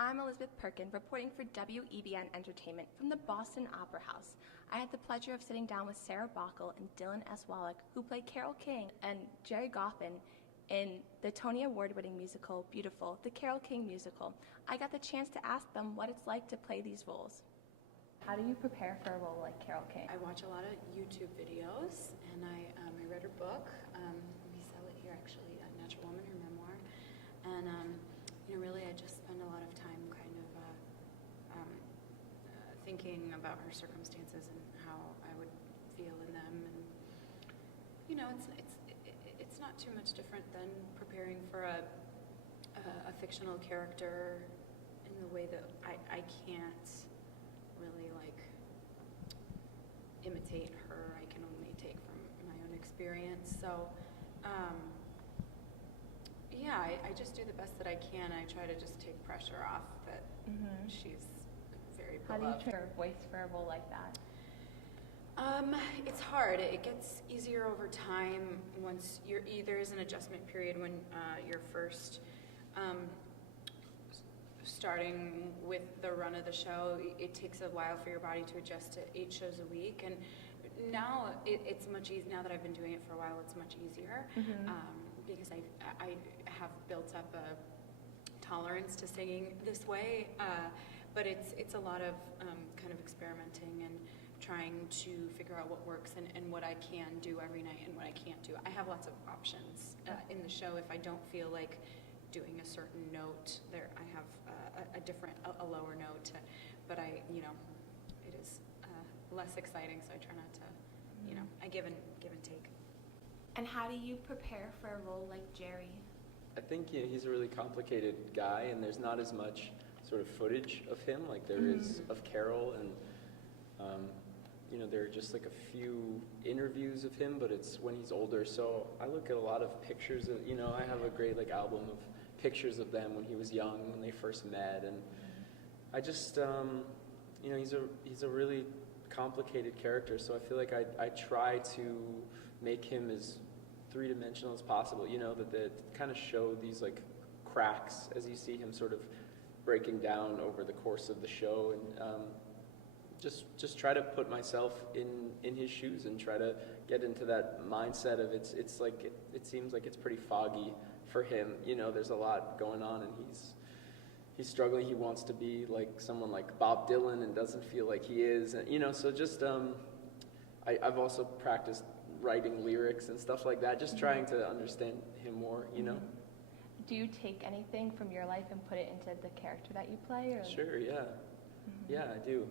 I'm Elizabeth Perkin, reporting for WEBN Entertainment from the Boston Opera House. I had the pleasure of sitting down with Sarah Bockel and Dylan S. Wallach, who played Carole King and Gerry Goffin in the Tony Award-winning musical, Beautiful, the Carole King musical. I got the chance to ask them what it's like to play these roles. How do you prepare for a role like Carole King? I watch a lot of YouTube videos, and I read her book. We sell it here, actually, Natural Woman, her memoir. And, really I just spend a lot of time kind of thinking about her circumstances and how I would feel in them. And, it's not too much different than preparing for a fictional character in the way that I can't really imitate her. I can only take from my own experience. So I just do the best that I can. I try to just take pressure off that she's very beloved. How do you train your voice for a role like that? It's hard. It gets easier over time once there is an adjustment period when you're first starting with the run of the show. It takes a while for your body to adjust to 8 shows a week, and now it's much easier. Now that I've been doing it for a while, it's much easier because I have built up a tolerance to singing this way. But it's a lot of kind of experimenting and trying to figure out what works and what I can do every night and what I can't do. I have lots of options in the show. If I don't feel like doing a certain note, I have a lower note, but it is less exciting, so I try not to, I give and take. And how do you prepare for a role like Gerry? I think he's a really complicated guy, and there's not as much sort of footage of him like there is of Carole, and there are just like a few interviews of him, but it's when he's older. So I look at a lot of pictures of, I have a great album of pictures of them when he was young, when they first met, and I just he's a really complicated character, so I feel like I try to make him as three-dimensional as possible, that kind of show these cracks as you see him sort of breaking down over the course of the show, and just try to put myself in his shoes and try to get into that mindset of it seems like it's pretty foggy for him. There's a lot going on, and he's struggling. He wants to be like someone like Bob Dylan and doesn't feel like he is, and so just I've also practiced writing lyrics and stuff like that, just trying to understand him more. Do you take anything from your life and put it into the character that you play? Or? Sure, yeah. Yeah, I do.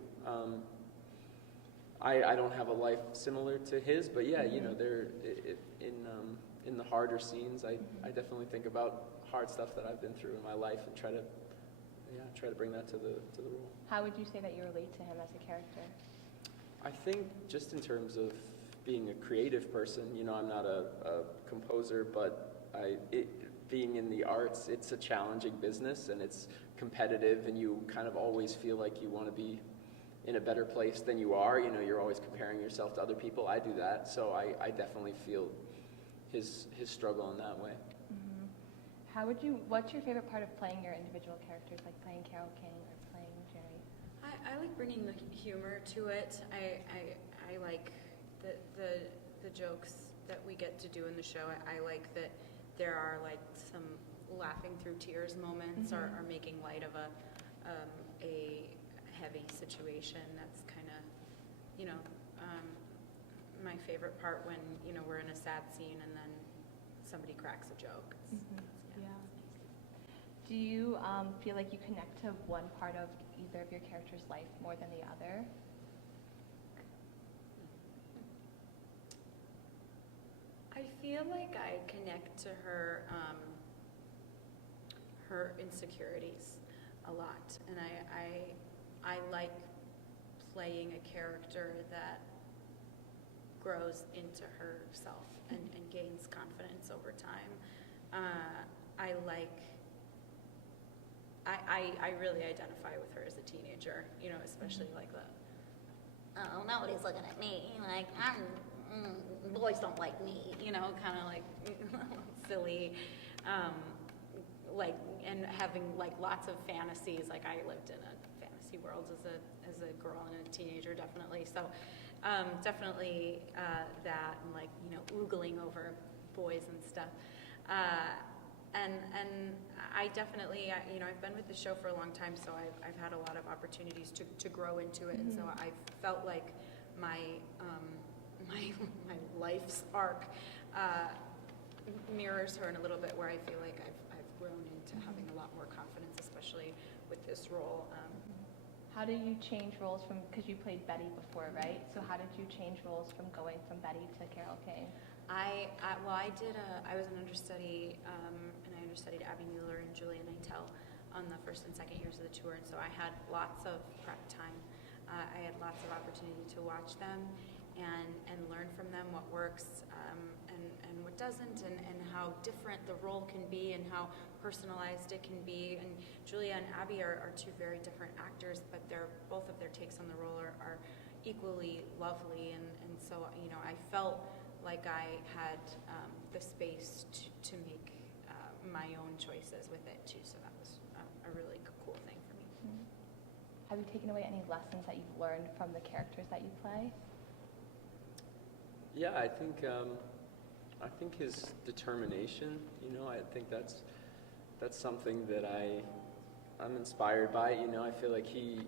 I don't have a life similar to his, but yeah, there in the harder scenes, I definitely think about hard stuff that I've been through in my life and try to bring that to the role. How would you say that you relate to him as a character? I think just in terms of being a creative person, I'm not a composer, but being in the arts, it's a challenging business and it's competitive, and you kind of always feel like you want to be in a better place than you are. You're always comparing yourself to other people. I do that, so I definitely feel his struggle in that way. What's your favorite part of playing your individual characters, like playing Carole King or playing Gerry? I like bringing the humor to it. I like the jokes that we get to do in the show. I like that there are some laughing through tears moments, or making light of a heavy situation. That's kind of my favorite part, when we're in a sad scene and then somebody cracks a joke. Yeah. Do you feel like you connect to one part of either of your character's life more than the other? I feel like I connect to her insecurities a lot, and I like playing a character that grows into herself and gains confidence over time. I really identify with her as a teenager, especially like oh, nobody's looking at me, boys don't like me, kind of like silly, and having like lots of fantasies. Like I lived in a fantasy world as a girl and a teenager, definitely. So definitely that, and like, you know, oogling over boys and stuff. And I definitely, you know, I've been with the show for a long time, so I've had a lot of opportunities to grow into it, and so I felt like my life's arc mirrors her in a little bit, where I feel like I've grown into having a lot more confidence, especially with this role. How did you change roles from, because you played Betty before, right? So how did you change roles from going from Betty to Carole King? I was an understudy, and I understudied Abby Mueller and Julia Nightel on the first and second years of the tour, and so I had lots of prep time. I had lots of opportunity to watch them and learn from them what works and what doesn't, and how different the role can be and how personalized it can be. And Julia and Abby are two very different actors, but both of their takes on the role are equally lovely, and so, you know, I felt like I had the space to make my own choices with it too, so that was a really cool thing for me. Have you taken away any lessons that you've learned from the characters that you play? Yeah, I think his determination, you know, I think that's something that I'm inspired by. You know, I feel like he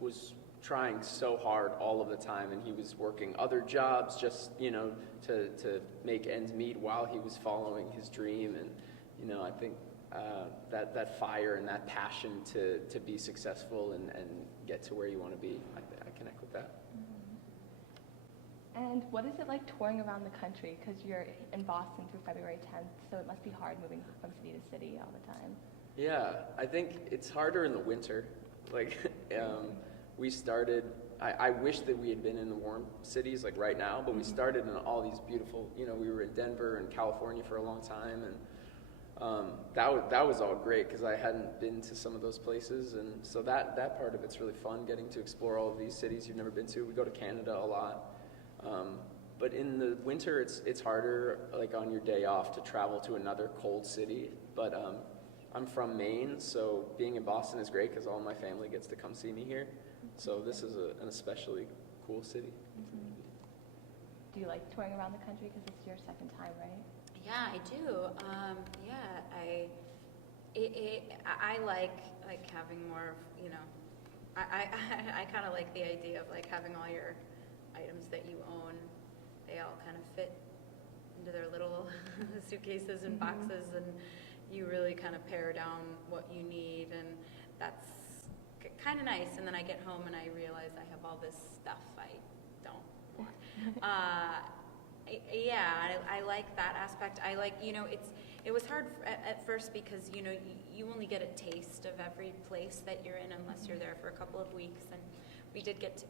was trying so hard all of the time, and he was working other jobs just, you know, to make ends meet while he was following his dream. And, you know, I think that fire and that passion to be successful and get to where you want to be, I connect with that. And what is it like touring around the country? Because you're in Boston through February 10th, so it must be hard moving from city to city all the time. Yeah, I think it's harder in the winter. Like, we started, I wish that we had been in the warm cities like right now, but we started in all these beautiful, you know, we were in Denver and California for a long time, and that was all great because I hadn't been to some of those places, and so that part of it's really fun, getting to explore all of these cities you've never been to. We go to Canada a lot. But in the winter, it's harder, like on your day off, to travel to another cold city. But I'm from Maine, so being in Boston is great because all my family gets to come see me here. So this is an especially cool city. Do you like touring around the country? Because it's your second time, right? Yeah, I do. I like having more, you know, I kind of like the idea of like having all your items that you own, they all kind of fit into their little suitcases and boxes, and you really kind of pare down what you need, and that's kind of nice. And then I get home and I realize I have all this stuff I don't want. I like that aspect. I like, you know, it was hard at first because, you know, you only get a taste of every place that you're in unless you're there for a couple of weeks, and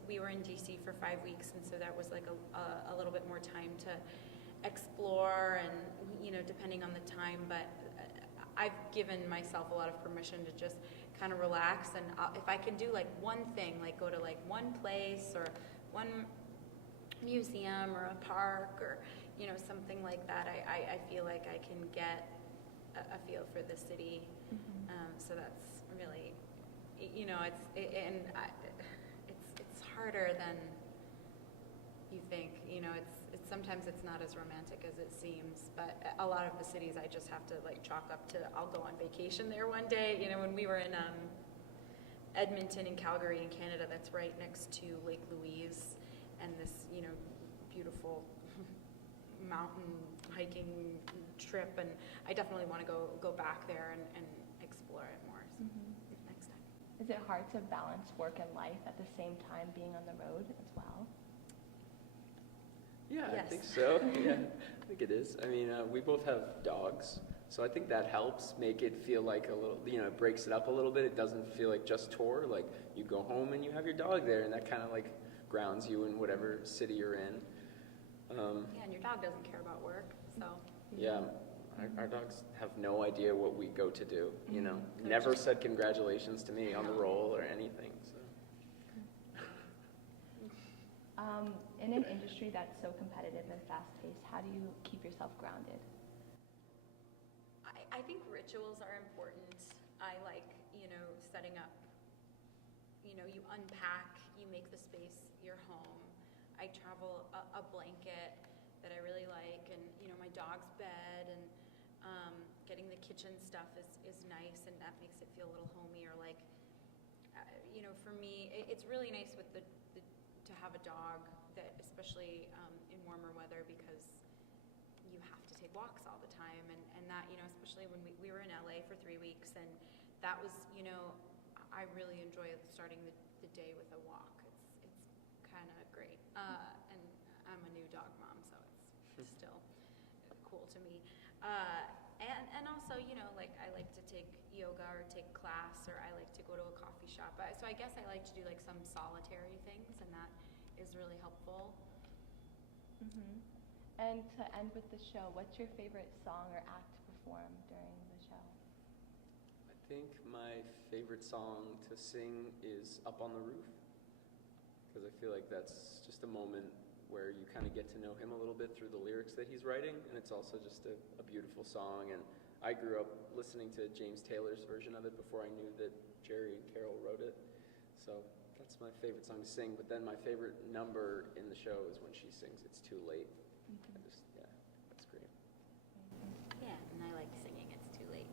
we were in DC for 5 weeks, and so that was like a little bit more time to explore, and, you know, depending on the time, but I've given myself a lot of permission to just kind of relax, and if I can do like one thing, like go to like one place or one museum or a park or, you know, something like that, I feel like I can get a feel for the city. So that's really, you know, it's harder than you think. You know, it's sometimes it's not as romantic as it seems, but a lot of the cities I just have to like chalk up to, I'll go on vacation there one day. You know, when we were in Edmonton and Calgary in Canada, that's right next to Lake Louise, and this, you know, beautiful mountain hiking trip, and I definitely want to go back there and explore it more. So next time. Is it hard to balance work and life at the same time being on the road as well? Yeah, Yes. I think so. Yeah, I think it is. I mean, we both have dogs, so I think that helps make it feel like a little, you know, it breaks it up a little bit. It doesn't feel like just tour. Like, you go home and you have your dog there, and that kind of like grounds you in whatever city you're in. Yeah, and your dog doesn't care about work, so. Yeah, our dogs have no idea what we go to do, you know. Never said congratulations to me on the role or anything, so. In an industry that's so competitive and fast-paced, how do you keep yourself grounded? I think rituals are important. I like, setting up, you unpack, you make the space your home. I travel a blanket that I really like, and, my dog's bed, and getting the kitchen stuff is nice, and that makes it feel a little homey, or like, for me, it's really nice with to have a dog that, especially in warmer weather, because you have to take walks all the time, and that, especially when we were in LA for 3 weeks, and that was, I really enjoy starting the day with a walk. It's kind of great, and I'm a new dog mom, so it's still cool to me. And also, like I like to take yoga or take class, or I like to go to a coffee shop. So I guess I like to do like some solitary things, and that is really helpful. Mm-hmm. And to end with the show, what's your favorite song or act to perform during the show? I think my favorite song to sing is Up on the Roof, because I feel like that's just a moment where you kind of get to know him a little bit through the lyrics that he's writing, and it's also just a beautiful song. And I grew up listening to James Taylor's version of it before I knew that Gerry and Carole wrote it, so that's my favorite song to sing. But then my favorite number in the show is when she sings It's Too Late. Mm-hmm. That's great. Yeah, and I like singing It's Too Late.